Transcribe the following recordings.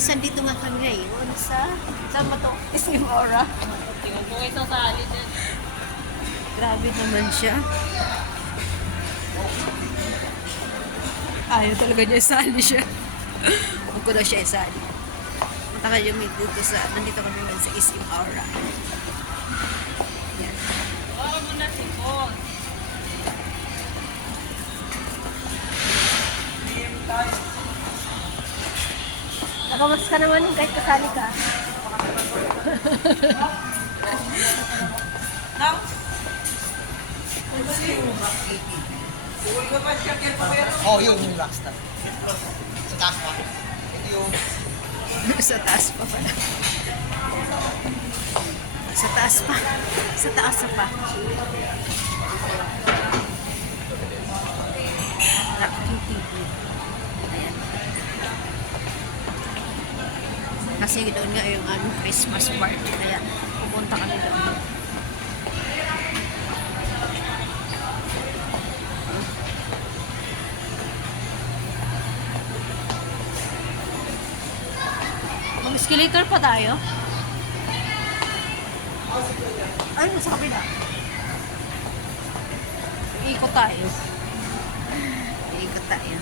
Guys, andito nga kami ngayon saan ba to? SM Aura. Tingnan ko kayo sa sali dyan. Grabe naman siya. Ayaw talaga niya isali siya. Huwag ko daw siya isali. Punta kayo nandito kami ngayon sa SM Aura. Yan. Oo, muna si Boss. Nakamas ka naman kahit kasali ka. Oh, yun yung rockstar. Sa taas pa. Ito yung... Sa taas pa pala. Sa taas pa. Sa taas pa. Rocky TV. Ayan. Kasi doon nga yung Christmas party. Kaya pupunta kami doon. Mag-escalator pa tayo? Ay, nasa kapila. Iikot tayo. Iikot tayo.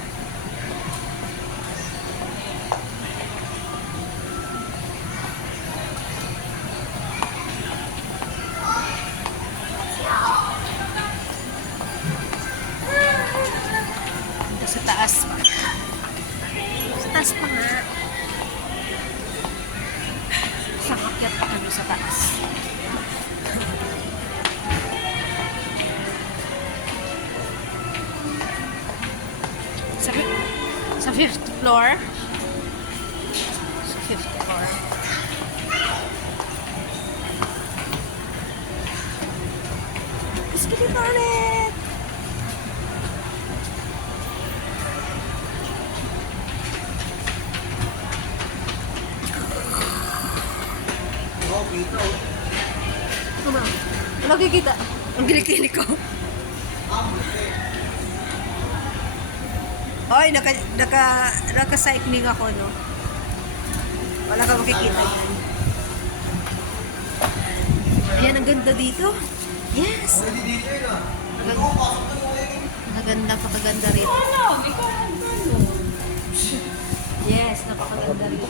Ito sa taas. Sa taas pa nga. Sangakyat pa kami sa taas. Sa fifth floor. Sa fifth floor. Escalator ulit! Oh, dito. Ano? Nakikita. Ang kilikili ko. Oy, naka-cycling ako, no? Wala ka makikita yan. Ayan, ang ganda dito. Yes! Pwede dito yun ah. Maganda, napakaganda rito. Ano? Di ko alam ano. Yes, napakaganda rito.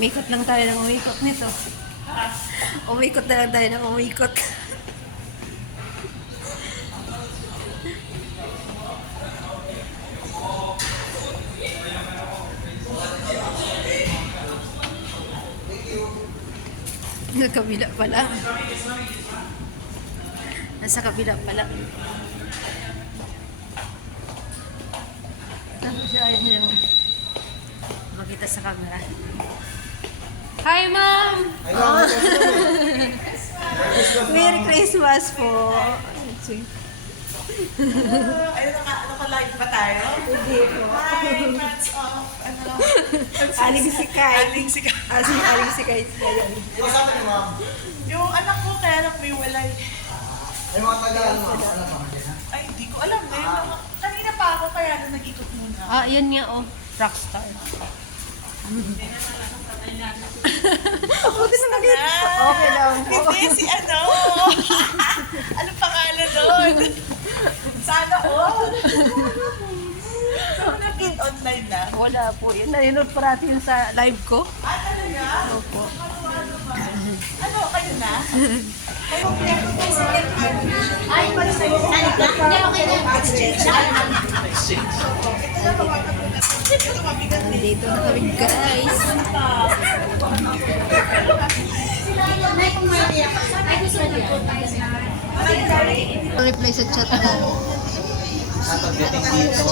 Umikot lang tayo ng umikot nito. Umikot na lang tayo ng umikot. Nasa kabila pala. Nasa kabila pala. Tapos siya ayun yung makita sa camera. Hi, Ma'am! Merry Christmas po! Ayun, naka-live ba tayo? Hindi po. Hi, friends of, Aling si Kai. Aling si Kai. Aling si Kai. Di ba sabi ni ma'am? Yung anak ko, kaya lang may walay. Ay, mga taga-ano ma'am. Ano pa man yan? Ay, hindi ko alam. Kanina pa ako, kaya na nag-ikot muna. Ah, yan nga oh. Rockstar. Buti na nakita. Okay lang po. Hindi, si ano. Anong pangalan doon? Sana all. So, nakit online na. Wala po. Yun, nanonood pa natin sa live ko. Ah, talaga? Opo. Ano, kayo na? Nandito na kami, guys. Reply sa chat mo. Sa pagdating dito,